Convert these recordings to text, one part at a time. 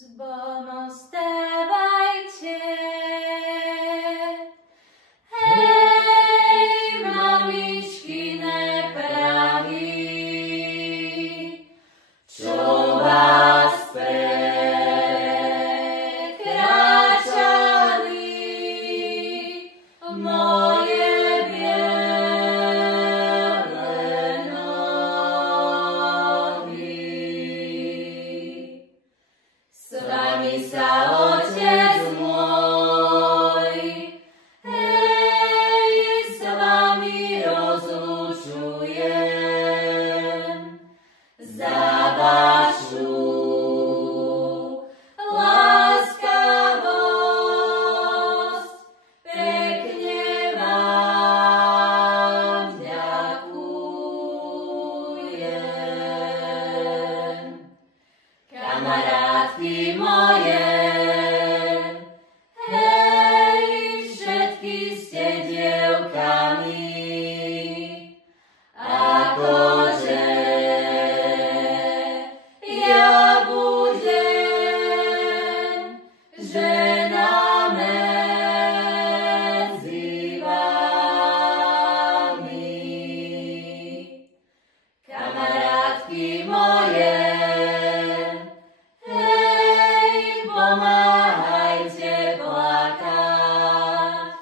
S Bohom stávajte. Hej, mamičkine Prahy, čo vás prekračali moje biele nohy. S vami sa Otec môj, hej, s vami rozlučujem za vašu láskavosť. Pekne vám ďakujem. Kamarátky moje, hej, všetky ste dievkami, akože ja budem žena medzi vami. Kamarátky moje, pomáhajte plakať,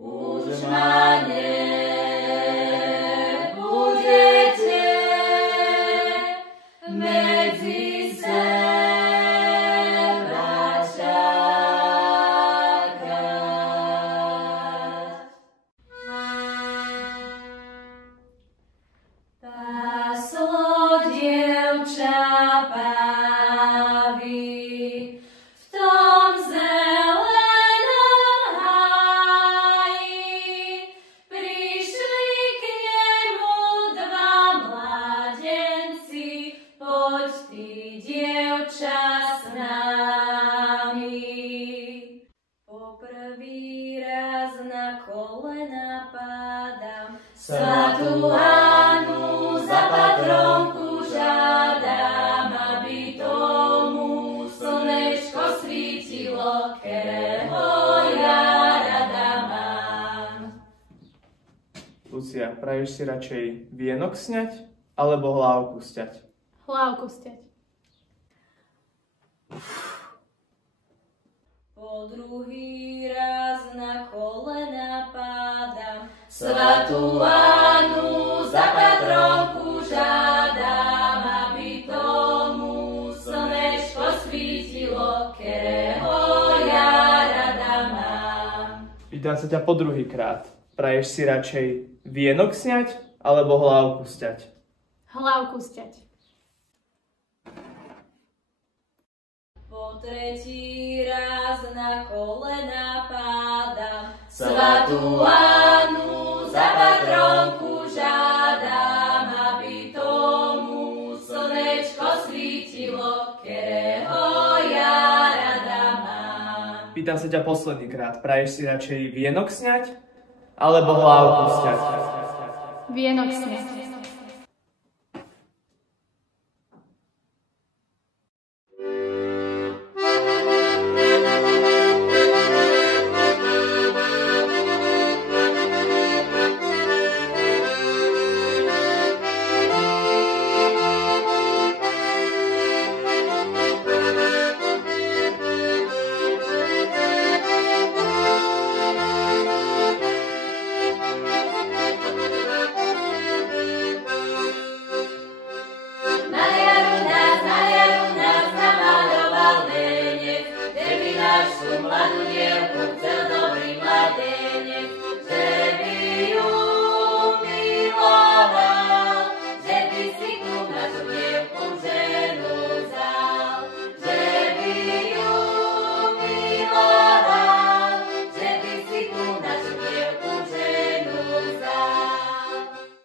už ma nebudete medzi seba čakať. Páslo dievča pávy v tom zelenom háji, prišli k nemu dva mládenci, poď ty, dievča, s nami. Poprvý raz na kolena pádam, svatú Annu za patronku žiadam, aby tomu slnečko svítilo, ktorého ja rada mám. Lucia, praješ si radšej vienok sňať, alebo hlávku sťať? Hlávku sťať. Po druhý raz na kolena pádam, svatú Annu za patronku žiadam, aby tomu slnečko svítilo, ktorého ja rada mám. Pýtam sa ťa po druhýkrát. Praješ si radšej vienok sňať, alebo hlávku sťať? Hlávku sťať. Po tretí raz na kolena pádam, svatú Annu za patronku žiadam, aby tomu slnečko svítilo, ktorého ja rada mám. Pýtam sa ťa posledný krát. Praješ si radšej vienok sňať, alebo hlávku sťať? Vienok sňať.